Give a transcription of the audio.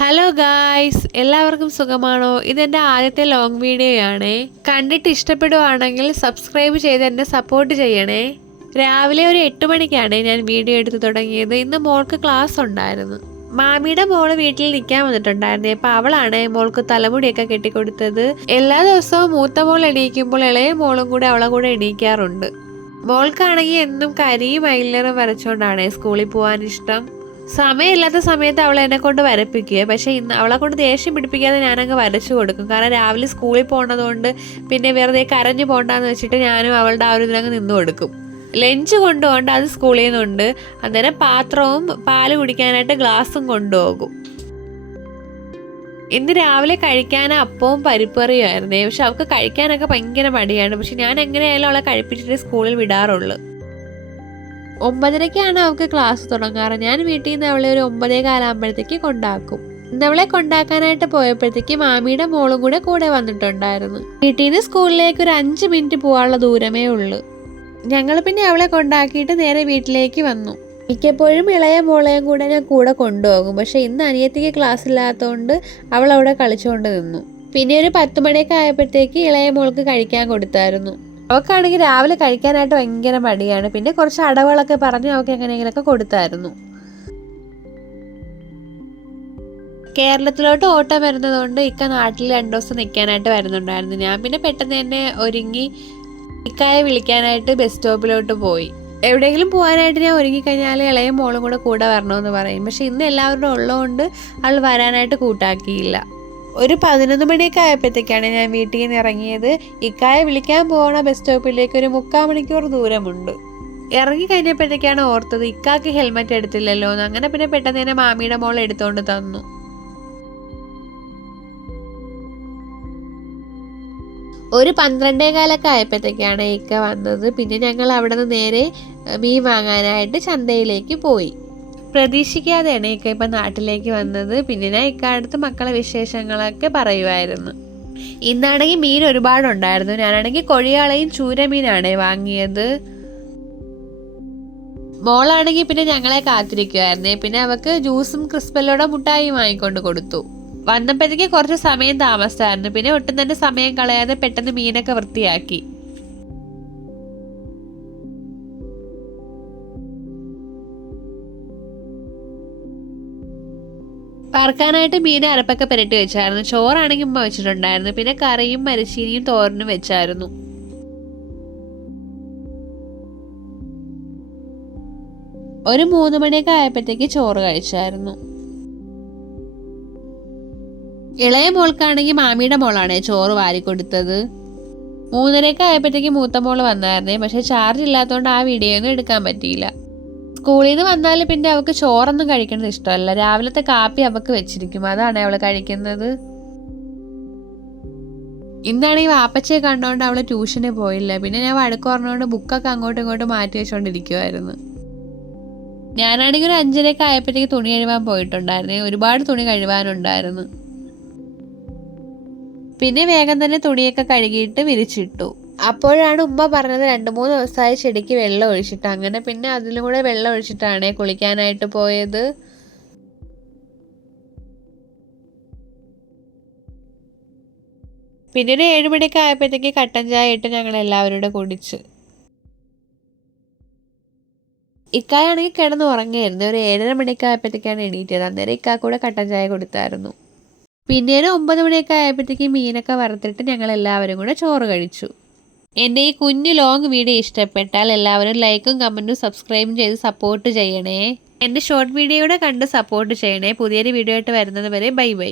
Hello guys, എല്ലാവർക്കും സുഖമാണോ? ഇതെൻ്റെ ആദ്യത്തെ ലോങ് വീഡിയോ ആണേ. കണ്ടിട്ട് ഇഷ്ടപ്പെടുവാണെങ്കിൽ സബ്സ്ക്രൈബ് ചെയ്ത് എന്നെ സപ്പോർട്ട് ചെയ്യണേ. രാവിലെ ഒരു 8 മണിക്കാണ് ഞാൻ വീഡിയോ എടുത്ത് തുടങ്ങിയത്. ഇന്ന് മോൾക്ക് ക്ലാസ് ഉണ്ടായിരുന്നു. മാമിയുടെ മോള് വീട്ടിൽ നിൽക്കാൻ വന്നിട്ടുണ്ടായിരുന്നേ. അപ്പോൾ അവളാണ് മോൾക്ക് തലമുടിയൊക്കെ കെട്ടിക്കൊടുത്തത്. എല്ലാ ദിവസവും മൂത്ത മോൾ എണീക്കുമ്പോൾ ഇളയ മോളും കൂടെ അവളെ കൂടെ എണീക്കാറുണ്ട്. മോൾക്കാണെങ്കിൽ എന്നും കരിയും ഐലൈനറും വരച്ചുകൊണ്ടാണ് സ്കൂളിൽ പോകാൻ ഇഷ്ടം. സമയമില്ലാത്ത സമയത്ത് അവളെ എന്നെ കൊണ്ട് വരപ്പിക്കുക. പക്ഷേ ഇന്ന് അവളെ കൊണ്ട് ദേഷ്യം പിടിപ്പിക്കാതെ ഞാനങ്ങ് വരച്ചു കൊടുക്കും. കാരണം രാവിലെ സ്കൂളിൽ പോകണതുകൊണ്ട് പിന്നെ വെറുതെ കരഞ്ഞു പോകണ്ടെന്ന് വെച്ചിട്ട് ഞാനും അവളുടെ ആ ഒരു ഇതിനങ്ങ് നിന്ന് കൊടുക്കും. ലഞ്ച് കൊണ്ടുപോകണ്ട, അത് സ്കൂളിൽ നിന്നുണ്ട്. അന്നേരം പാത്രവും പാല് കുടിക്കാനായിട്ട് ഗ്ലാസും കൊണ്ടുപോകും. ഇന്ന് രാവിലെ കഴിക്കാൻ അപ്പവും പരിപ്പറിയുമായിരുന്നേ. പക്ഷെ അവൾക്ക് കഴിക്കാനൊക്കെ ഭയങ്കര മടിയാണ്. പക്ഷെ ഞാൻ എങ്ങനെയായാലും അവളെ കഴിപ്പിച്ചിട്ട് സ്കൂളിൽ വിടാറുള്ളൂ. 9:30-ക്കാണ് അവൾക്ക് ക്ലാസ് തുടങ്ങാറ്. ഞാൻ വീട്ടിൽ നിന്ന് അവളെ ഒരു 9:15 കൊണ്ടാക്കും. ഇന്നവളെ കൊണ്ടാക്കാനായിട്ട് പോയപ്പോഴത്തേക്ക് മാമിയുടെ മോളും കൂടെ വന്നിട്ടുണ്ടായിരുന്നു. വീട്ടിൽ നിന്ന് സ്കൂളിലേക്ക് ഒരു 5 മിനിറ്റ് പോകാനുള്ള ദൂരമേ ഉള്ളൂ. ഞങ്ങൾ പിന്നെ അവളെ കൊണ്ടാക്കിയിട്ട് നേരെ വീട്ടിലേക്ക് വന്നു. മിക്കപ്പോഴും ഇളയ മോളെയും കൂടെ ഞാൻ കൂടെ കൊണ്ടുപോകും. പക്ഷെ ഇന്ന് അനിയത്തിക്ക് ക്ലാസ് ഇല്ലാത്തതുകൊണ്ട് അവൾ അവിടെ കളിച്ചുകൊണ്ട് നിന്നു. പിന്നെ ഒരു 10 മണിയൊക്കെ ആയപ്പോഴത്തേക്ക് ഇളയ മോൾക്ക് കഴിക്കാൻ കൊടുത്തായിരുന്നു. അവൾക്കാണെങ്കിൽ രാവിലെ കഴിക്കാനായിട്ട് ഭയങ്കര മടിയാണ്. പിന്നെ കുറച്ച് അടവുകളൊക്കെ പറഞ്ഞ് അവൾക്ക് എങ്ങനെയെങ്കിലൊക്കെ കൊടുത്തായിരുന്നു. കേരളത്തിലോട്ട് ഓട്ടം വരുന്നതുകൊണ്ട് ഇക്ക നാട്ടിൽ 2 ദിവസം നിൽക്കാനായിട്ട് വരുന്നുണ്ടായിരുന്നു. ഞാൻ പിന്നെ പെട്ടെന്ന് തന്നെ ഒരുങ്ങി ഇക്കായെ വിളിക്കാനായിട്ട് ബസ് സ്റ്റോപ്പിലോട്ട് പോയി. എവിടെയെങ്കിലും പോകാനായിട്ട് ഞാൻ ഒരുങ്ങിക്കഴിഞ്ഞാൽ ഇളയ മോളും കൂടെ വരണമെന്ന് പറയും. പക്ഷെ ഇന്ന് എല്ലാവരുടെ ഉള്ളതുകൊണ്ട് അവൾ വരാനായിട്ട് കൂട്ടാക്കിയില്ല. ഒരു 11 മണിയൊക്കെ ആയപ്പോഴത്തേക്കാണ് ഞാൻ വീട്ടിൽ നിന്ന് ഇറങ്ങിയത്. ഇക്കായെ വിളിക്കാൻ പോകുന്ന ബസ് സ്റ്റോപ്പിലേക്ക് ഒരു 3/4 മണിക്കൂർ ദൂരമുണ്ട്. ഇറങ്ങി കഴിഞ്ഞപ്പോഴത്തേക്കാണ് ഓർത്തത് ഇക്കാക്ക് ഹെൽമെറ്റ് എടുത്തില്ലല്ലോ എന്ന്. അങ്ങനെ പിന്നെ പെട്ടെന്ന് തന്നെ മാമിയുടെ മോൾ എടുത്തുകൊണ്ട് തന്നു. ഒരു 12:15 ആയപ്പോഴത്തേക്കാണ് ഇക്ക വന്നത്. പിന്നെ ഞങ്ങൾ അവിടെ നിന്ന് നേരെ മീൻ വാങ്ങാനായിട്ട് ചന്തയിലേക്ക് പോയി. പ്രതീക്ഷിക്കാതെയാണ് ഇക്ക ഇപ്പം നാട്ടിലേക്ക് വന്നത്. പിന്നെ ഞാൻ ഇക്കാലത്ത് മക്കളെ വിശേഷങ്ങളൊക്കെ പറയുമായിരുന്നു. ഇന്നാണെങ്കിൽ മീൻ ഒരുപാടുണ്ടായിരുന്നു. ഞാനാണെങ്കിൽ കൊഴിയാളയും ചൂരമീനാണ് വാങ്ങിയത്. മോളാണെങ്കിൽ പിന്നെ ഞങ്ങളെ കാത്തിരിക്കുമായിരുന്നേ. പിന്നെ അവൾക്ക് ജ്യൂസും ക്രിസ്പലോടെ മുട്ടായും വാങ്ങിക്കൊണ്ട് കൊടുത്തു. വന്നപ്പോഴത്തേക്ക് കുറച്ച് സമയം താമസമായിരുന്നു. പിന്നെ ഒട്ടും തന്നെ സമയം കളയാതെ പെട്ടെന്ന് മീനൊക്കെ വൃത്തിയാക്കി. വറുക്കാനായിട്ട് മീൻ അരപ്പൊക്കെ പുരട്ടി വെച്ചായിരുന്നു. ചോറാണെങ്കിൽ ഉമ്മ വെച്ചിട്ടുണ്ടായിരുന്നു. പിന്നെ കറിയും മരച്ചീനിയും തോരനും വെച്ചായിരുന്നു. ഒരു 3 മണിയൊക്കെ ആയപ്പോഴത്തേക്ക് ചോറ് കഴിച്ചായിരുന്നു. ഇളയ മോൾക്കാണെങ്കിൽ മാമിയുടെ മോളാണ് ചോറ് വാരിക്കൊടുത്തത്. 3:30 ആയപ്പോഴത്തേക്ക് മൂത്ത മോള് വന്നായിരുന്നേ. പക്ഷെ ചാർജ് ഇല്ലാത്തതുകൊണ്ട് ആ വീഡിയോ ഒന്നും എടുക്കാൻ പറ്റിയില്ല. സ്കൂളിൽ നിന്ന് വന്നാൽ പിന്നെ അവൾക്ക് ചോറൊന്നും കഴിക്കുന്നത് ഇഷ്ടമല്ല. രാവിലത്തെ കാപ്പി അവൾക്ക് വെച്ചിരിക്കും, അതാണ് അവൾ കഴിക്കുന്നത്. ഇന്നാണെങ്കിൽ വാപ്പച്ചയെ കണ്ടുകൊണ്ട് അവൾ ട്യൂഷന് പോയില്ല. പിന്നെ ഞാൻ വഴക്ക് പറഞ്ഞുകൊണ്ട് ബുക്കൊക്കെ അങ്ങോട്ടും ഇങ്ങോട്ടും മാറ്റി വെച്ചുകൊണ്ടിരിക്കുമായിരുന്നു. ഞാനാണെങ്കിൽ ഒരു 5:30 ആയപ്പോഴത്തേക്ക് തുണി കഴുകാൻ പോയിട്ടുണ്ടായിരുന്നേ. ഒരുപാട് തുണി കഴുകാനുണ്ടായിരുന്നു. പിന്നെ വേഗം തന്നെ തുണിയൊക്കെ കഴുകിയിട്ട് വിരിച്ചിട്ടു. അപ്പോഴാണ് ഉമ്മ പറഞ്ഞത് 2-3 ദിവസമായി ചെടിക്ക് വെള്ളം ഒഴിച്ചിട്ട്. അങ്ങനെ പിന്നെ അതിലും കൂടെ വെള്ളം ഒഴിച്ചിട്ടാണ് കുളിക്കാനായിട്ട് പോയത്. പിന്നെ ഒരു 7 മണിയൊക്കെ ആയപ്പോഴത്തേക്ക് കട്ടൻ ചായ ഇട്ട് ഞങ്ങൾ എല്ലാവരും കൂടെ കുടിച്ച്. ഇക്കായാണെങ്കിൽ കിടന്ന് ഉറങ്ങിയായിരുന്നു. ഒരു 7:30 മണിയൊക്കെ ആയപ്പോഴത്തേക്കാണ് എണീറ്റത്. അന്നേരം ഇക്കാക്കൂടെ കട്ടൻ ചായ കൊടുത്തായിരുന്നു. പിന്നീട് 9 മണിയൊക്കെ ആയപ്പോഴത്തേക്ക് മീനൊക്കെ വറുത്തിട്ട് ഞങ്ങൾ എല്ലാവരും കൂടെ ചോറ് കഴിച്ചു. എൻ്റെ ഈ കുഞ്ഞു ലോങ് വീഡിയോ ഇഷ്ടപ്പെട്ടാൽ എല്ലാവരും ലൈക്കും കമൻറ്റും സബ്സ്ക്രൈബും ചെയ്ത് സപ്പോർട്ട് ചെയ്യണേ. എൻ്റെ ഷോർട്ട് വീഡിയോയുടെ കണ്ട് സപ്പോർട്ട് ചെയ്യണേ. പുതിയൊരു വീഡിയോ ആയിട്ട് വരുന്നത് വരെ ബൈ ബൈ.